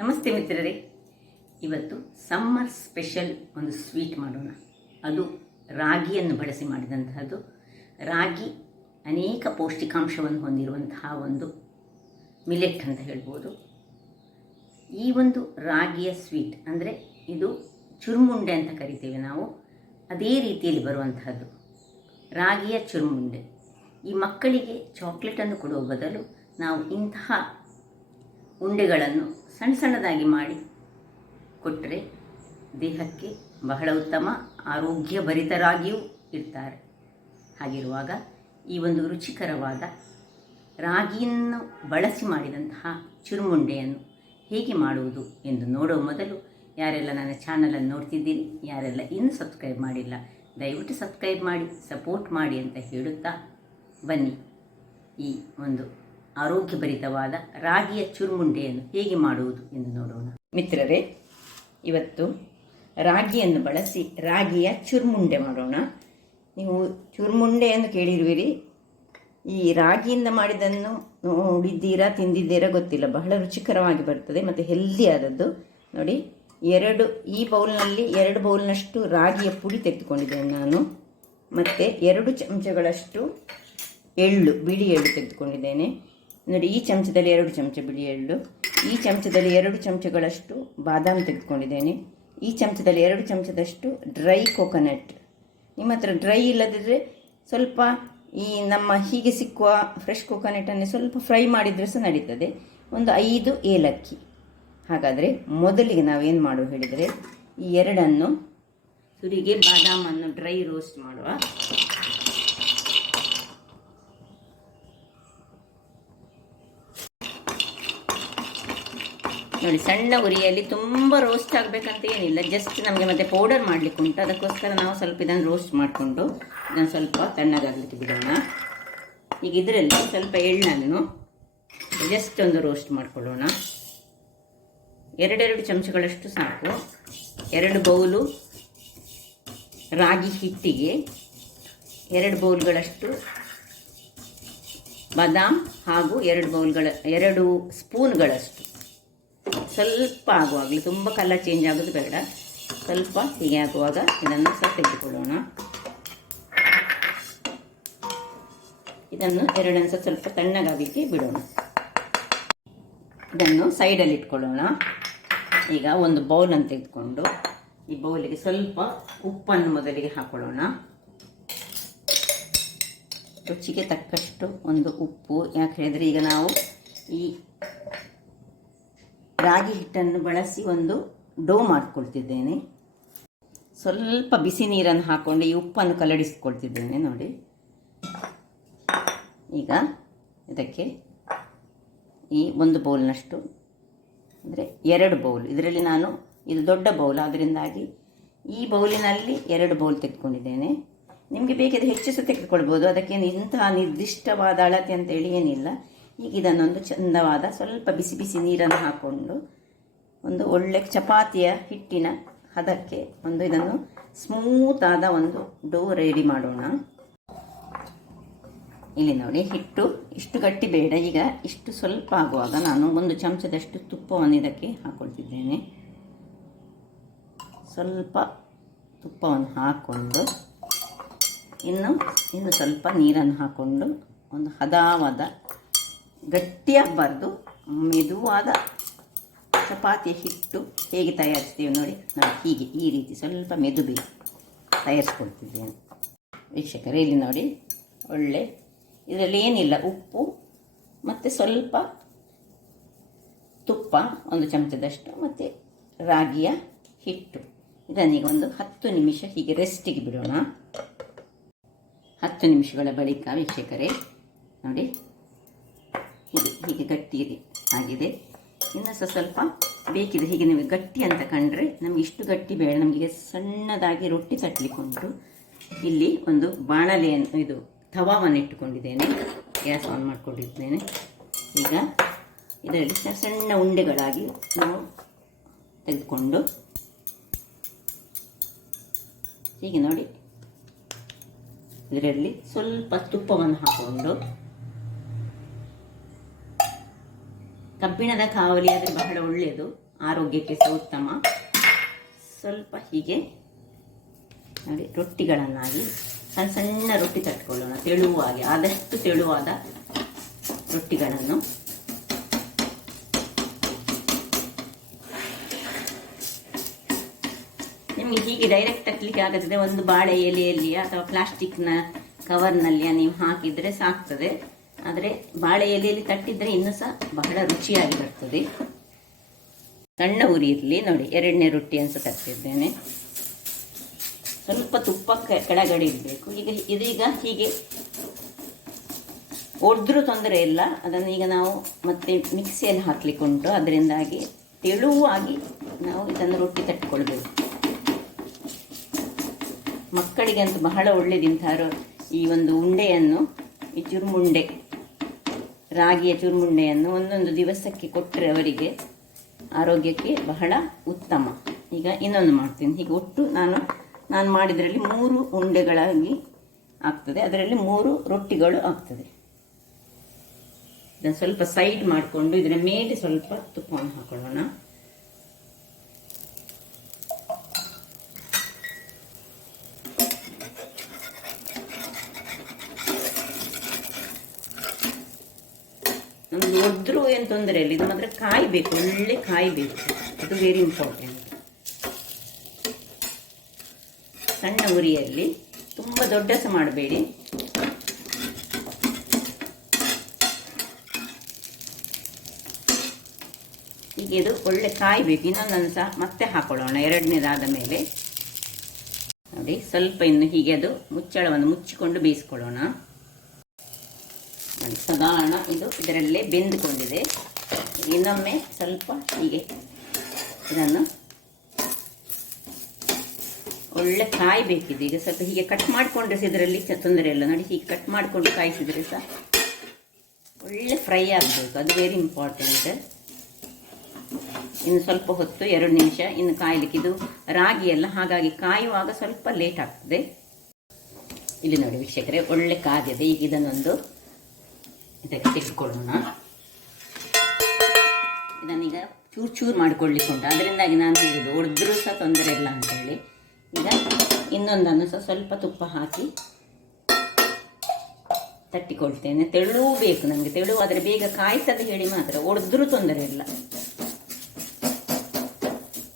ನಮಸ್ತೆ ಮಿತ್ರರೇ, ಇವತ್ತು ಸಮ್ಮರ್ ಸ್ಪೆಷಲ್ ಒಂದು ಸ್ವೀಟ್ ಮಾಡೋಣ. ಅದು ರಾಗಿಯನ್ನು ಬಳಸಿ ಮಾಡಿದಂತಹದ್ದು. ರಾಗಿ ಅನೇಕ ಪೌಷ್ಟಿಕಾಂಶವನ್ನು ಹೊಂದಿರುವಂತಹ ಒಂದು ಮಿಲೆಟ್ ಅಂತ ಹೇಳ್ಬೋದು. ಈ ಒಂದು ರಾಗಿಯ ಸ್ವೀಟ್ ಅಂದರೆ ಇದು ಚುರುಮುಂಡೆ ಅಂತ ಕರಿತೇವೆ ನಾವು. ಅದೇ ರೀತಿಯಲ್ಲಿ ಬರುವಂತಹದ್ದು ರಾಗಿಯ ಚುರುಮುಂಡೆ. ಈ ಮಕ್ಕಳಿಗೆ ಚಾಕ್ಲೇಟನ್ನು ಕೊಡುವ ಬದಲು ನಾವು ಇಂತಹ ಉಂಡೆಗಳನ್ನು ಸಣ್ಣ ಸಣ್ಣದಾಗಿ ಮಾಡಿ ಕೊಟ್ಟರೆ ದೇಹಕ್ಕೆ ಬಹಳ ಉತ್ತಮ, ಆರೋಗ್ಯಭರಿತರಾಗಿಯೂ ಇರ್ತಾರೆ. ಹಾಗಿರುವಾಗ ಈ ಒಂದು ರುಚಿಕರವಾದ ರಾಗಿಯನ್ನು ಬಳಸಿ ಮಾಡಿದಂತಹ ಚುರುಮುಂಡೆಯನ್ನು ಹೇಗೆ ಮಾಡುವುದು ಎಂದು ನೋಡುವ ಮೊದಲು ಯಾರೆಲ್ಲ ನನ್ನ ಚಾನಲನ್ನು ನೋಡ್ತಿದ್ದೀರಿ, ಯಾರೆಲ್ಲ ಇನ್ನೂ ಸಬ್ಸ್ಕ್ರೈಬ್ ಮಾಡಿಲ್ಲ, ದಯವಿಟ್ಟು ಸಬ್ಸ್ಕ್ರೈಬ್ ಮಾಡಿ, ಸಪೋರ್ಟ್ ಮಾಡಿ ಅಂತ ಹೇಳುತ್ತಾ ಬನ್ನಿ ಈ ಒಂದು ಆರೋಗ್ಯಭರಿತವಾದ ರಾಗಿಯ ಚುರುಮುಂಡೆಯನ್ನು ಹೇಗೆ ಮಾಡುವುದು ಎಂದು ನೋಡೋಣ. ಮಿತ್ರರೇ, ಇವತ್ತು ರಾಗಿಯನ್ನು ಬಳಸಿ ರಾಗಿಯ ಚುರುಮುಂಡೆ ಮಾಡೋಣ. ನೀವು ಚುರುಮುಂಡೆ ಎಂದು ಕೇಳಿರುವಿರಿ. ಈ ರಾಗಿಯಿಂದ ಮಾಡಿದ್ದನ್ನು ನೋಡಿದ್ದೀರಾ, ತಿಂದಿದ್ದೀರಾ ಗೊತ್ತಿಲ್ಲ. ಬಹಳ ರುಚಿಕರವಾಗಿ ಬರ್ತದೆ ಮತ್ತು ಹೆಲ್ದಿ ಆದದ್ದು. ನೋಡಿ, ಈ ಬೌಲ್ನಲ್ಲಿ 2 ಬೌಲ್ನಷ್ಟು ರಾಗಿಯ ಪುಡಿ ತೆಗೆದುಕೊಂಡಿದ್ದೇನೆ ನಾನು. ಮತ್ತು 2 ಚಮಚಗಳಷ್ಟು ಬಿಳಿ ಎಳ್ಳು ತೆಗೆದುಕೊಂಡಿದ್ದೇನೆ. ನೋಡಿ, ಈ ಚಮಚದಲ್ಲಿ 2 ಚಮಚ ಬಿಳಿ ಎಳ್ಳು, ಈ ಚಮಚದಲ್ಲಿ 2 ಚಮಚಗಳಷ್ಟು ಬಾದಾಮಿ ತೆಗೆದುಕೊಂಡಿದ್ದೇನೆ, ಈ ಚಮಚದಲ್ಲಿ 2 ಚಮಚದಷ್ಟು ಡ್ರೈ ಕೋಕೋನಟ್. ನಿಮ್ಮ ಹತ್ರ ಡ್ರೈ ಇಲ್ಲದಿದ್ದರೆ ಸ್ವಲ್ಪ ಈ ನಮ್ಮ ಹೀಗೆ ಸಿಕ್ಕುವ ಫ್ರೆಶ್ ಕೋಕೋನಟನ್ನೇ ಸ್ವಲ್ಪ ಫ್ರೈ ಮಾಡಿದರೆ ಸಹ ನಡೀತದೆ. ಒಂದು 5 ಏಲಕ್ಕಿ. ಹಾಗಾದರೆ ಮೊದಲಿಗೆ ನಾವೇನು ಮಾಡುವ ಹೇಳಿದರೆ, ಈ 2 ತುರಿಗೆ ಬಾದಾಮನ್ನು ಡ್ರೈ ರೋಸ್ಟ್ ಮಾಡುವ. ನೋಡಿ, ಸಣ್ಣ ಉರಿಯಲ್ಲಿ ತುಂಬ ರೋಸ್ಟ್ ಆಗಬೇಕಂತ ಏನಿಲ್ಲ, ಜಸ್ಟ್ ನಮಗೆ ಮತ್ತೆ ಪೌಡರ್ ಮಾಡಲಿಕ್ಕೆ ಉಂಟು. ಅದಕ್ಕೋಸ್ಕರ ನಾವು ಸ್ವಲ್ಪ ಇದನ್ನು ರೋಸ್ಟ್ ಮಾಡಿಕೊಂಡು ಇದನ್ನು ಸ್ವಲ್ಪ ತಣ್ಣಗಾಗಲಿಕ್ಕೆ ಬಿಡೋಣ. ಈಗ ಇದರಲ್ಲಿ ಸ್ವಲ್ಪ ಎಳ್ಳನ್ನು ಜಸ್ಟ್ ಒಂದು ರೋಸ್ಟ್ ಮಾಡಿಕೊಳ್ಳೋಣ. 2 ಚಮಚಗಳಷ್ಟು ಸಾಕು. 2 ಬೌಲು ರಾಗಿ ಹಿಟ್ಟಿಗೆ 2 ಬೌಲ್ಗಳಷ್ಟು ಬಾದಾಮ್ ಹಾಗೂ 2 ಸ್ಪೂನ್ಗಳಷ್ಟು, ಸ್ವಲ್ಪ ಆಗುವಾಗಲೂ, ತುಂಬ ಕಲರ್ ಚೇಂಜ್ ಆಗೋದು ಬೇಡ, ಸ್ವಲ್ಪ ಹೀಗೆ ಆಗುವಾಗ ಇದನ್ನು ಸಹ ತೆಗೆದುಕೊಳ್ಳೋಣ. ಇದನ್ನು 2 ಸಹ ಸ್ವಲ್ಪ ತಣ್ಣಗಾಗಲಿಕ್ಕೆ ಬಿಡೋಣ. ಇದನ್ನು ಸೈಡಲ್ಲಿ ಇಟ್ಕೊಳ್ಳೋಣ. ಈಗ ಒಂದು ಬೌಲನ್ನು ತೆಗೆದುಕೊಂಡು ಈ ಬೌಲಿಗೆ ಸ್ವಲ್ಪ ಉಪ್ಪನ್ನು ಮೊದಲಿಗೆ ಹಾಕೊಳ್ಳೋಣ. ರುಚಿಗೆ ತಕ್ಕಷ್ಟು ಒಂದು ಉಪ್ಪು. ಯಾಕೆ ಹೇಳಿದರೆ, ಈಗ ನಾವು ಈ ರಾಗಿ ಹಿಟ್ಟನ್ನು ಬಳಸಿ ಒಂದು ಡೋ ಮಾಡಿಕೊಳ್ತಿದ್ದೇನೆ. ಸ್ವಲ್ಪ ಬಿಸಿ ನೀರನ್ನು ಹಾಕ್ಕೊಂಡು ಈ ಉಪ್ಪನ್ನು ಕಲಡಿಸ್ಕೊಳ್ತಿದ್ದೇನೆ. ನೋಡಿ, ಈಗ ಇದಕ್ಕೆ ಈ 1 ಬೌಲ್ನಷ್ಟು ಅಂದರೆ 2 ಬೌಲ್, ಇದರಲ್ಲಿ ನಾನು ಇದು ದೊಡ್ಡ ಬೌಲ್ ಅದರಿಂದಾಗಿ ಈ ಬೌಲಿನಲ್ಲಿ 2 ಬೌಲ್ ತೆಗೆದುಕೊಂಡಿದ್ದೇನೆ. ನಿಮಗೆ ಬೇಕಿದ್ರೆ ಹೆಚ್ಚು ಸಹ ತೆಗೆದುಕೊಳ್ಬೋದು, ಅದಕ್ಕೇನು ಇಂತಹ ನಿರ್ದಿಷ್ಟವಾದ ಅಳತೆ ಅಂತೇಳಿ ಏನಿಲ್ಲ. ಈಗ ಇದನ್ನೊಂದು ಚಂದವಾದ ಸ್ವಲ್ಪ ಬಿಸಿ ಬಿಸಿ ನೀರನ್ನು ಹಾಕ್ಕೊಂಡು ಒಂದು ಒಳ್ಳೆ ಚಪಾತಿಯ ಹಿಟ್ಟಿನ ಹದಕ್ಕೆ ಇದನ್ನು ಸ್ಮೂತಾದ ಒಂದು ಡೋ ರೆಡಿ ಮಾಡೋಣ. ಇಲ್ಲಿ ನೋಡಿ, ಹಿಟ್ಟು ಇಷ್ಟು ಗಟ್ಟಿ ಬೇಡ. ಈಗ ಇಷ್ಟು ಸ್ವಲ್ಪ ಆಗುವಾಗ ನಾನು 1 ಚಮಚದಷ್ಟು ತುಪ್ಪವನ್ನು ಇದಕ್ಕೆ ಹಾಕ್ಕೊಳ್ತಿದ್ದೇನೆ. ಸ್ವಲ್ಪ ತುಪ್ಪವನ್ನು ಹಾಕ್ಕೊಂಡು ಇನ್ನು ಸ್ವಲ್ಪ ನೀರನ್ನು ಹಾಕ್ಕೊಂಡು ಒಂದು ಹದವಾದ, ಗಟ್ಟಿಯಾಗಬಾರ್ದು, ಮೆದುವಾದ ಚಪಾತಿಯ ಹಿಟ್ಟು ಹೇಗೆ ತಯಾರಿಸ್ತೀವಿ ನೋಡಿ, ಹೀಗೆ ಈ ರೀತಿ ಸ್ವಲ್ಪ ಮೆದು ತಯಾರಿಸ್ಕೊಳ್ತಿದ್ದೇನೆ. ವೀಕ್ಷಕರೇ, ಇಲ್ಲಿ ನೋಡಿ, ಒಳ್ಳೆ ಇದರಲ್ಲಿ ಏನಿಲ್ಲ, ಉಪ್ಪು ಮತ್ತು ಸ್ವಲ್ಪ ತುಪ್ಪ 1 ಚಮಚದಷ್ಟು ಮತ್ತು ರಾಗಿಯ ಹಿಟ್ಟು. ಇದನ್ನೀಗ ಒಂದು 10 ನಿಮಿಷ ಹೀಗೆ ರೆಸ್ಟಿಗೆ ಬಿಡೋಣ. 10 ನಿಮಿಷಗಳ ಬಳಿಕ ವೀಕ್ಷಕರೇ ನೋಡಿ, ಹೀಗೆ ಗಟ್ಟಿ ಆಗಿದೆ. ಇನ್ನು ಸಹ ಸ್ವಲ್ಪ ಬೇಕಿದೆ. ಹೀಗೆ ನಿಮಗೆ ಗಟ್ಟಿ ಅಂತ ಕಂಡ್ರೆ, ನಮಗೆ ಇಷ್ಟು ಗಟ್ಟಿ ಬೇಡ, ನಮಗೆ ಸಣ್ಣದಾಗಿ ರೊಟ್ಟಿ ತಟ್ಟಲಿಕ್ಕೆ ಉಂಟು. ಇಲ್ಲಿ ಒಂದು ಬಾಣಲೆಯನ್ನು ತವಾವನ್ನು ಇಟ್ಟುಕೊಂಡಿದ್ದೇನೆ, ಗ್ಯಾಸ್ ಆನ್ ಮಾಡಿಕೊಂಡಿದ್ದೇನೆ. ಈಗ ಇದರಲ್ಲಿ ಸಣ್ಣ ಉಂಡೆಗಳಾಗಿ ನಾವು ತೆಗೆದುಕೊಂಡು ಹೀಗೆ ನೋಡಿ, ಇದರಲ್ಲಿ ಸ್ವಲ್ಪ ತುಪ್ಪವನ್ನು ಹಾಕಿಕೊಂಡು, ಕಬ್ಬಿಣದ ಕಾವಲಿ ಆದರೆ ಬಹಳ ಒಳ್ಳೆಯದು, ಆರೋಗ್ಯಕ್ಕೆ ಸಹ ಉತ್ತಮ. ಸ್ವಲ್ಪ ಹೀಗೆ ನೋಡಿ ರೊಟ್ಟಿಗಳನ್ನಾಗಿ ಸಣ್ಣ ಸಣ್ಣ ರೊಟ್ಟಿ ತಟ್ಕೊಳ್ಳೋಣ, ತೆಳುವಾಗಿ, ಆದಷ್ಟು ತೆಳುವಾದ ರೊಟ್ಟಿಗಳನ್ನು. ನಿಮಗೆ ಹೀಗೆ ಡೈರೆಕ್ಟ್ ತಟ್ಟಲಿಕ್ಕೆ ಆಗದಿದ್ರೆ ಒಂದು ಬಾಳೆ ಎಲೆಯಲ್ಲಿ ಅಥವಾ ಪ್ಲಾಸ್ಟಿಕ್ನ ಕವರ್ನಲ್ಲಿ ನೀವು ಹಾಕಿದರೆ ಸಾಕ್ತದೆ. ಆದರೆ ಬಾಳೆ ಎಲೆಯಲ್ಲಿ ತಟ್ಟಿದರೆ ಇನ್ನೂ ಸಹ ಬಹಳ ರುಚಿಯಾಗಿ ಬರ್ತದೆ. ಸಣ್ಣ ಉರಿ ಇರಲಿ. ನೋಡಿ 2ನೇ ರೊಟ್ಟಿಯನ್ನು ಸಹ ತಟ್ಟಿದ್ದೇನೆ. ಸ್ವಲ್ಪ ತುಪ್ಪ ಕೆಳಗಡೆ ಇಡಬೇಕು. ಇದೀಗ ಹೀಗೆ ಒಡೆದ್ರೂ ತೊಂದರೆ ಇಲ್ಲ. ಅದನ್ನು ಈಗ ನಾವು ಮತ್ತೆ ಮಿಕ್ಸಿಯಲ್ಲಿ ಹಾಕ್ಲಿಕ್ಕೆ ಉಂಟು. ಅದರಿಂದಾಗಿ ತೆಳುವಾಗಿ ನಾವು ಇದನ್ನು ರೊಟ್ಟಿ ತಟ್ಟಿಕೊಳ್ಬೇಕು. ಮಕ್ಕಳಿಗೆ ಅಂತೂ ಬಹಳ ಒಳ್ಳೆಯದಿಂಥ ಈ ಒಂದು ಉಂಡೆಯನ್ನು, ಈ ಚುರುಮುಂಡೆ, ರಾಗಿಯ ಚುರುಮುಂಡೆಯನ್ನು ಒಂದೊಂದು ದಿವಸಕ್ಕೆ ಕೊಟ್ಟರೆ ಅವರಿಗೆ ಆರೋಗ್ಯಕ್ಕೆ ಬಹಳ ಉತ್ತಮ. ಈಗ ಇನ್ನೊಂದು ಮಾಡ್ತೀನಿ. ಹೀಗೆ ಒಟ್ಟು ನಾನು ಮಾಡಿದ್ರಲ್ಲಿ 3 ಉಂಡೆಗಳಾಗಿ ಆಗ್ತದೆ. ಅದರಲ್ಲಿ 3 ರೊಟ್ಟಿಗಳು ಆಗ್ತದೆ. ಇದನ್ನು ಸ್ವಲ್ಪ ಸೈಡ್ ಮಾಡಿಕೊಂಡು ಇದರ ಮೇಲೆ ಸ್ವಲ್ಪ ತುಪ್ಪವನ್ನು ಹಾಕೊಳ್ಳೋಣ. ನಮ್ದು ಒದ್ರೂ ಏನು ತೊಂದರೆ ಇಲ್ಲ. ಇದು ಮಾತ್ರ ಕಾಯಬೇಕು, ಒಳ್ಳೆ ಕಾಯಬೇಕು. ಅದು ವೆರಿ ಇಂಪಾರ್ಟೆಂಟ್. ಸಣ್ಣ ಉರಿಯಲ್ಲಿ, ತುಂಬ ದೊಡ್ಡ ಸಹ ಮಾಡಬೇಡಿ. ಹೀಗೆ ಇದು ಒಳ್ಳೆ ಕಾಯಬೇಕು. ಇನ್ನೊಂದನ್ನು ಸಹ ಮತ್ತೆ ಹಾಕೊಳ್ಳೋಣ 2ನೇದಾದ ಮೇಲೆ. ನೋಡಿ ಸ್ವಲ್ಪ ಇನ್ನು ಹೀಗೆ ಅದು ಮುಚ್ಚಳವನ್ನು ಮುಚ್ಚಿಕೊಂಡು ಬೇಯಿಸ್ಕೊಳ್ಳೋಣ. ಸಾಧಾರಣ ಇದು ಇದರಲ್ಲೇ ಬೆಂದುಕೊಂಡಿದೆ. ಇನ್ನೊಮ್ಮೆ ಸ್ವಲ್ಪ ಹೀಗೆ ಇದನ್ನು ಒಳ್ಳೆ ಕಾಯಬೇಕಿದೆ. ಈಗ ಸ್ವಲ್ಪ ಹೀಗೆ ಕಟ್ ಮಾಡಿಕೊಂಡ್ರೆ ಸಹ ಇದರಲ್ಲಿ ತೊಂದರೆ ಇಲ್ಲ. ನೋಡಿ ಹೀಗೆ ಕಟ್ ಮಾಡಿಕೊಂಡು ಕಾಯಿಸಿದರೆ ಸಹ ಒಳ್ಳೆ ಫ್ರೈ ಆಗಬೇಕು. ಅದು ವೆರಿ ಇಂಪಾರ್ಟೆಂಟ್. ಇನ್ನು ಸ್ವಲ್ಪ ಹೊತ್ತು 2 ನಿಮಿಷ ಇನ್ನು ಕಾಯಲಿಕ್ಕೆ. ಇದು ರಾಗಿ ಎಲ್ಲ, ಹಾಗಾಗಿ ಕಾಯುವಾಗ ಸ್ವಲ್ಪ ಲೇಟ್ ಆಗ್ತದೆ. ಇಲ್ಲಿ ನೋಡಿ ವೀಕ್ಷಕರೇ, ಒಳ್ಳೆ ಕಾದಿದೆ. ಈಗ ಇದನ್ನೊಂದು ಇದಕ್ಕೆ ತೆಗೆದುಕೊಳ್ಳೋಣ. ಇದನ್ನೀಗ ಚೂರು ಚೂರು ಮಾಡಿಕೊಳ್ಳಿಕ್ಕೆ ಉಂಟು. ಅದರಿಂದಾಗಿ ನಾನು ಹೇಳಿದ್ದು ಒಡೆದ್ರೂ ಸಹ ತೊಂದರೆ ಇಲ್ಲ ಅಂತೇಳಿ. ಈಗ ಇನ್ನೊಂದನ್ನು ಸಹ ಸ್ವಲ್ಪ ತುಪ್ಪ ಹಾಕಿ ತಟ್ಟಿಕೊಳ್ತೇನೆ. ತೆಳು ಬೇಕು ನನಗೆ. ತೆಳುವಾದರೆ ಬೇಗ ಕಾಯ್ತದೆ ಹೇಳಿ ಮಾತ್ರ, ಒಡೆದ್ರೂ ತೊಂದರೆ ಇಲ್ಲ.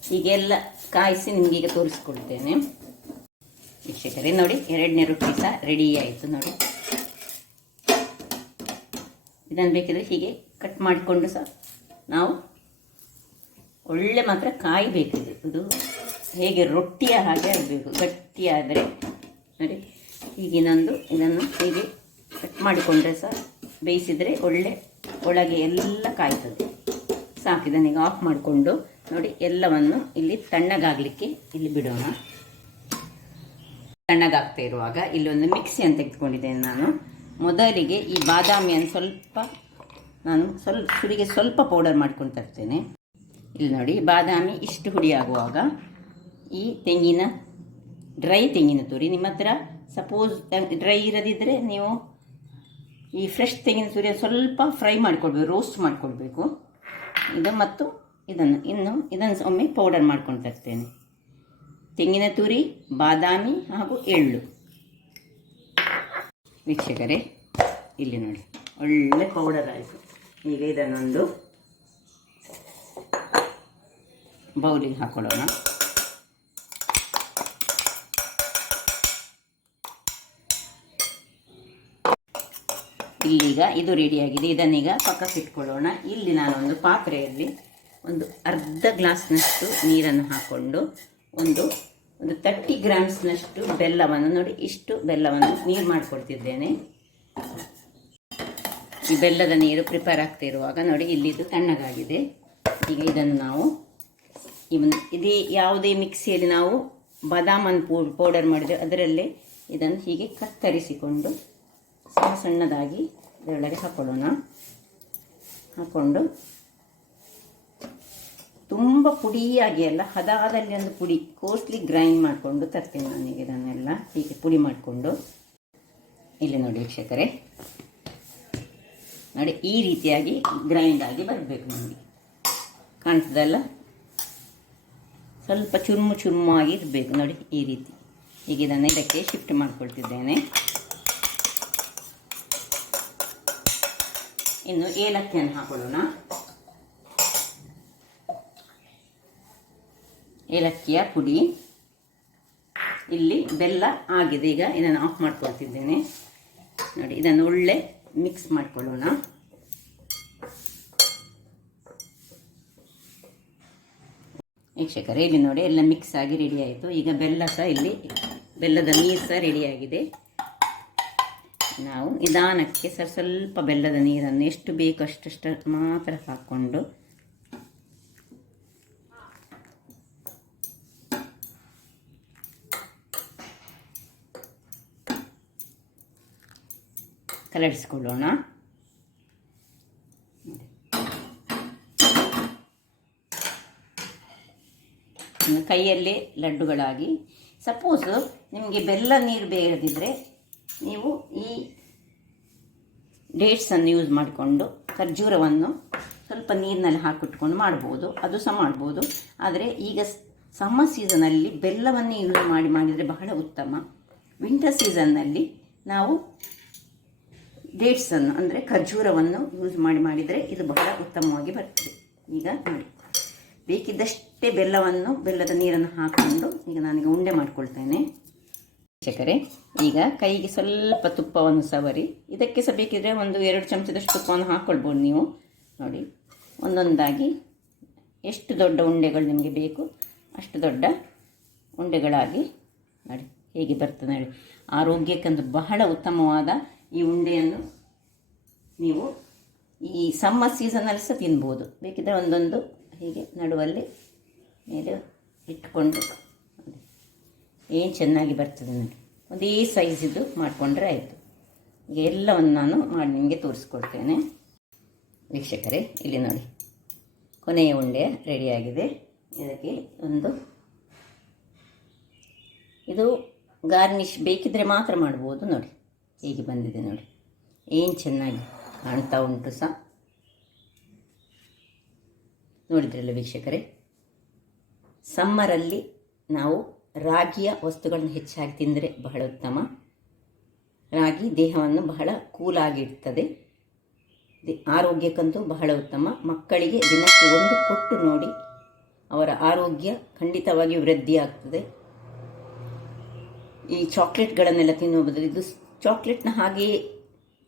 ಹೀಗೆಲ್ಲ ಕಾಯಿಸಿ ನಿಮಗೀಗ ತೋರಿಸ್ಕೊಳ್ತೇನೆ ವೀಕ್ಷಕರೇ. ನೋಡಿ 2ನೇ ರೊಟ್ಟಿ ಸಹ ರೆಡಿ ಆಯಿತು. ನೋಡಿ ಇದನ್ನು ಬೇಕಿದ್ರೆ ಹೀಗೆ ಕಟ್ ಮಾಡಿಕೊಂಡು ಸಹ ನಾವು ಒಳ್ಳೆ ಮಾತ್ರ ಕಾಯಬೇಕಿದೆ. ಇದು ಹೇಗೆ ರೊಟ್ಟಿಯ ಹಾಗೆ ಆಗಬೇಕು, ಗಟ್ಟಿಯಾದರೆ. ನೋಡಿ ಹೀಗಿನೊಂದು ಇದನ್ನು ಹೀಗೆ ಕಟ್ ಮಾಡಿಕೊಂಡ್ರೆ ಸಹ ಬೇಯಿಸಿದರೆ ಒಳ್ಳೆ ಒಳಗೆ ಎಲ್ಲ ಕಾಯ್ತದೆ. ಸಾಕು. ಇದನ್ನೀಗ ಆಫ್ ಮಾಡಿಕೊಂಡು ನೋಡಿ ಎಲ್ಲವನ್ನು ಇಲ್ಲಿ ತಣ್ಣಗಾಗಲಿಕ್ಕೆ ಇಲ್ಲಿ ಬಿಡೋಣ. ತಣ್ಣಗಾಗ್ತಾ ಇರುವಾಗ ಇಲ್ಲೊಂದು ಮಿಕ್ಸಿಯನ್ನು ತೆಗೆದುಕೊಂಡಿದ್ದೇನೆ ನಾನು. ಮೊದಲಿಗೆ ಈ ಬಾದಾಮಿಯನ್ನು ನಾನು ಸ್ವಲ್ಪ ಪೌಡರ್ ಮಾಡ್ಕೊಂಡು ತರ್ತೇನೆ. ಇಲ್ಲಿ ನೋಡಿ ಬಾದಾಮಿ ಇಷ್ಟು ಹುಡಿ ಆಗುವಾಗ ಈ ಡ್ರೈ ತೆಂಗಿನ ತುರಿ, ನಿಮ್ಮ ಹತ್ರ ಸಪೋಸ್ ಡ್ರೈ ಇರದಿದ್ದರೆ ನೀವು ಈ ಫ್ರೆಶ್ ತೆಂಗಿನ ತುರಿಯನ್ನು ಸ್ವಲ್ಪ ಫ್ರೈ ಮಾಡಿಕೊಳ್ಬೇಕು, ರೋಸ್ಟ್ ಮಾಡಿಕೊಳ್ಬೇಕು. ಮತ್ತು ಇದನ್ನು ಒಮ್ಮೆ ಪೌಡರ್ ಮಾಡ್ಕೊಂಡು ತರ್ತೇನೆ. ತೆಂಗಿನ ತುರಿ, ಬಾದಾಮಿ ಹಾಗೂ ಎಳ್ಳು. ವೀಕ್ಷಕರೇ ಇಲ್ಲಿ ನೋಡಿ ಒಳ್ಳೆ ಪೌಡರ್ ಆಯಿತು. ಈಗ ಇದನ್ನೊಂದು ಬೌಲಿಗೆ ಹಾಕೊಳ್ಳೋಣ. ಇಲ್ಲೀಗ ಇದು ರೆಡಿಯಾಗಿದೆ. ಇದನ್ನೀಗ ಪಕ್ಕಕ್ಕೆ ಇಟ್ಕೊಳ್ಳೋಣ. ಇಲ್ಲಿ ನಾನೊಂದು ಪಾತ್ರೆಯಲ್ಲಿ ಒಂದು ಅರ್ಧ ಗ್ಲಾಸ್ನಷ್ಟು ನೀರನ್ನು ಹಾಕ್ಕೊಂಡು ಒಂದು 30 ಗ್ರಾಮ್ಸ್ನಷ್ಟು ಬೆಲ್ಲವನ್ನು, ನೋಡಿ ಇಷ್ಟು ಬೆಲ್ಲವನ್ನು ನೀರು ಮಾಡಿಕೊಡ್ತಿದ್ದೇನೆ. ಈ ಬೆಲ್ಲದ ನೀರು ಪ್ರಿಪೇರ್ ಆಗ್ತಾ ಇರುವಾಗ ನೋಡಿ ಇಲ್ಲಿದು ತಣ್ಣಗಾಗಿದೆ. ಈಗ ಇದನ್ನು ನಾವು ಇದೇ ಯಾವುದೇ ಮಿಕ್ಸಿಯಲ್ಲಿ ನಾವು ಬಾದಾಮನ್ನು ಪೌಡರ್ ಮಾಡಿದರೆ ಅದರಲ್ಲೇ ಇದನ್ನು ಹೀಗೆ ಕತ್ತರಿಸಿಕೊಂಡು ಸಣ್ಣದಾಗಿ ಇದರೊಳಗೆ ಹಾಕೊಳ್ಳೋಣ. ಹಾಕ್ಕೊಂಡು ತುಂಬ ಪುಡಿಯಾಗಿ ಅಲ್ಲ, ಹದಾದಲ್ಲಿ ಒಂದು ಪುಡಿ ಕೋಸ್ಟ್ಲಿ ಗ್ರೈಂಡ್ ಮಾಡಿಕೊಂಡು ತರ್ತೇನೆ ನಾನೀಗ. ಇದನ್ನೆಲ್ಲ ಹೀಗೆ ಪುಡಿ ಮಾಡಿಕೊಂಡು ಇಲ್ಲಿ ನೋಡಿ ವೀಕ್ಷಕರೇ, ನೋಡಿ ಈ ರೀತಿಯಾಗಿ ಗ್ರೈಂಡ್ ಆಗಿ ಬರಬೇಕು. ನಮಗೆ ಕಾಣ್ತದಲ್ಲ, ಸ್ವಲ್ಪ ಚುರುಮು ಚುರುಮಾಗಿ ಇರಬೇಕು ನೋಡಿ, ಈ ರೀತಿ. ಈಗ ಇದನ್ನು ಇದಕ್ಕೆ ಶಿಫ್ಟ್ ಮಾಡಿಕೊಳ್ತಿದ್ದೇನೆ. ಇನ್ನು ಏಲಕ್ಕಿಯನ್ನು ಹಾಕೊಳ್ಳೋಣ. ಏಲಕ್ಕಿಯ ಪುಡಿ. ಇಲ್ಲಿ ಬೆಲ್ಲ ಆಗಿದೆ. ಈಗ ಇದನ್ನು ಆಫ್ ಮಾಡ್ಕೊಳ್ತಿದ್ದೇನೆ ನೋಡಿ. ಇದನ್ನು ಒಳ್ಳೆ ಮಿಕ್ಸ್ ಮಾಡಿಕೊಳ್ಳೋಣ. ವೀಕ್ಷಕರೇ, ಇಲ್ಲಿ ನೋಡಿ ಎಲ್ಲ ಮಿಕ್ಸ್ ಆಗಿ ರೆಡಿ ಆಯಿತು. ಈಗ ಬೆಲ್ಲ ಸಹ ಇಲ್ಲಿ, ಬೆಲ್ಲದ ನೀರು ಸಹ ರೆಡಿಯಾಗಿದೆ. ನಾವು ನಿಧಾನಕ್ಕೆ ಸ್ವಲ್ಪ ಬೆಲ್ಲದ ನೀರನ್ನು ಎಷ್ಟು ಬೇಕು ಅಷ್ಟಷ್ಟು ಮಾತ್ರ ಹಾಕ್ಕೊಂಡು ಕಲರಿಸಿಕೊಳ್ಳೋಣ. ಕೈಯಲ್ಲೇ ಲಡ್ಡುಗಳಾಗಿ. ಸಪೋಸ್ ನಿಮಗೆ ಬೆಲ್ಲ ನೀರು ಬೇಡದಿದ್ದರೆ ನೀವು ಈ ಡೇಟ್ಸನ್ನು ಯೂಸ್ ಮಾಡಿಕೊಂಡು ಖರ್ಜೂರವನ್ನು ಸ್ವಲ್ಪ ನೀರಿನಲ್ಲಿ ಹಾಕಿಟ್ಕೊಂಡು ಮಾಡ್ಬೋದು, ಅದು ಸಹ ಮಾಡ್ಬೋದು. ಆದರೆ ಈಗ ಸಮ್ಮರ್ ಸೀಸನಲ್ಲಿ ಬೆಲ್ಲವನ್ನೇ ಯೂಸ್ ಮಾಡಿದರೆ ಬಹಳ ಉತ್ತಮ. ವಿಂಟರ್ ಸೀಸನ್ನಲ್ಲಿ ನಾವು ಡೇಟ್ಸನ್ನು ಅಂದರೆ ಖರ್ಜೂರವನ್ನು ಯೂಸ್ ಮಾಡಿದರೆ ಇದು ಬಹಳ ಉತ್ತಮವಾಗಿ ಬರ್ತದೆ. ಈಗ ನೋಡಿ, ಬೇಕಿದ್ದಷ್ಟೇ ಬೆಲ್ಲದ ನೀರನ್ನು ಹಾಕಿಕೊಂಡು ಈಗ ನಾನೀಗ ಉಂಡೆ ಮಾಡ್ಕೊಳ್ತೇನೆ. ವೀಕ್ಷಕರೇ, ಈಗ ಕೈಗೆ ಸ್ವಲ್ಪ ತುಪ್ಪವನ್ನು ಸವರಿ, ಇದಕ್ಕೆ ಸಹ ಬೇಕಿದ್ರೆ 1-2 ಚಮಚದಷ್ಟು ತುಪ್ಪವನ್ನು ಹಾಕ್ಕೊಳ್ಬೋದು ನೀವು. ನೋಡಿ, ಒಂದೊಂದಾಗಿ ಎಷ್ಟು ದೊಡ್ಡ ಉಂಡೆಗಳು ನಿಮಗೆ ಬೇಕು ಅಷ್ಟು ದೊಡ್ಡ ಉಂಡೆಗಳಾಗಿ ನೋಡಿ ಹೇಗೆ ಬರ್ತದೆ ನೋಡಿ. ಆರೋಗ್ಯಕ್ಕಂತೂ ಬಹಳ ಉತ್ತಮವಾದ ಈ ಉಂಡೆಯನ್ನು ನೀವು ಈ ಸಮ್ಮರ್ ಸೀಸನಲ್ಲಿ ಸಹ ತಿನ್ಬೋದು. ಬೇಕಿದ್ದರೆ ಒಂದೊಂದು ಹೀಗೆ ನಡುವಲ್ಲಿ ಮೇಲೆ ಇಟ್ಕೊಂಡು ಏನು ಚೆನ್ನಾಗಿ ಬರ್ತದೆ ನೋಡಿ. ಒಂದೇ ಸೈಜಿದ್ದು ಮಾಡಿಕೊಂಡ್ರೆ ಆಯಿತು. ಈಗ ಎಲ್ಲವನ್ನು ನಾನು ಮಾಡಿ ನಿಮಗೆ ತೋರಿಸ್ಕೊಡ್ತೇನೆ. ವೀಕ್ಷಕರೇ, ಇಲ್ಲಿ ನೋಡಿ ಕೊನೆಯ ಉಂಡೆ ರೆಡಿಯಾಗಿದೆ. ಇದಕ್ಕೆ ಇದು ಗಾರ್ನಿಷ್ ಬೇಕಿದ್ದರೆ ಮಾತ್ರ ಮಾಡ್ಬೋದು. ನೋಡಿ ಹೇಗೆ ಬಂದಿದೆ ನೋಡಿ, ಏನು ಚೆನ್ನಾಗಿ ಕಾಣ್ತಾ ಉಂಟು ಸಹ. ನೋಡಿದ್ರಲ್ಲ ವೀಕ್ಷಕರೇ, ಸಮ್ಮರಲ್ಲಿ ನಾವು ರಾಗಿಯ ವಸ್ತುಗಳನ್ನು ಹೆಚ್ಚಾಗಿ ತಿಂದರೆ ಬಹಳ ಉತ್ತಮ. ರಾಗಿ ದೇಹವನ್ನು ಬಹಳ ಕೂಲಾಗಿಡ್ತದೆ, ಆರೋಗ್ಯಕ್ಕಂತೂ ಬಹಳ ಉತ್ತಮ. ಮಕ್ಕಳಿಗೆ ದಿನಕ್ಕೆ 1 ಕೊಟ್ಟು ನೋಡಿ, ಅವರ ಆರೋಗ್ಯ ಖಂಡಿತವಾಗಿ ವೃದ್ಧಿಯಾಗ್ತದೆ. ಈ ಚಾಕ್ಲೇಟ್ಗಳನ್ನೆಲ್ಲ ತಿನ್ನುವ ಬದಲು ಇದು ಚಾಕ್ಲೇಟ್ನ ಹಾಗೆಯೇ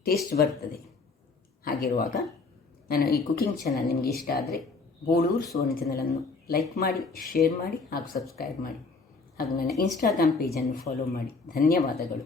ಟೇಸ್ಟ್ ಬರ್ತದೆ. ಹಾಗಿರುವಾಗ ನಾನು ಈ ಕುಕಿಂಗ್ ಚಾನಲ್ ನಿಮಗೆ ಇಷ್ಟ ಆದರೆ ಬೋಳೂರು ಸುವರ್ಣ ಚಾನಲನ್ನು ಲೈಕ್ ಮಾಡಿ, ಶೇರ್ ಮಾಡಿ ಹಾಗೂ ಸಬ್ಸ್ಕ್ರೈಬ್ ಮಾಡಿ. ಹಾಗೂ ನನ್ನ ಇನ್ಸ್ಟಾಗ್ರಾಮ್ ಪೇಜನ್ನು ಫಾಲೋ ಮಾಡಿ. ಧನ್ಯವಾದಗಳು.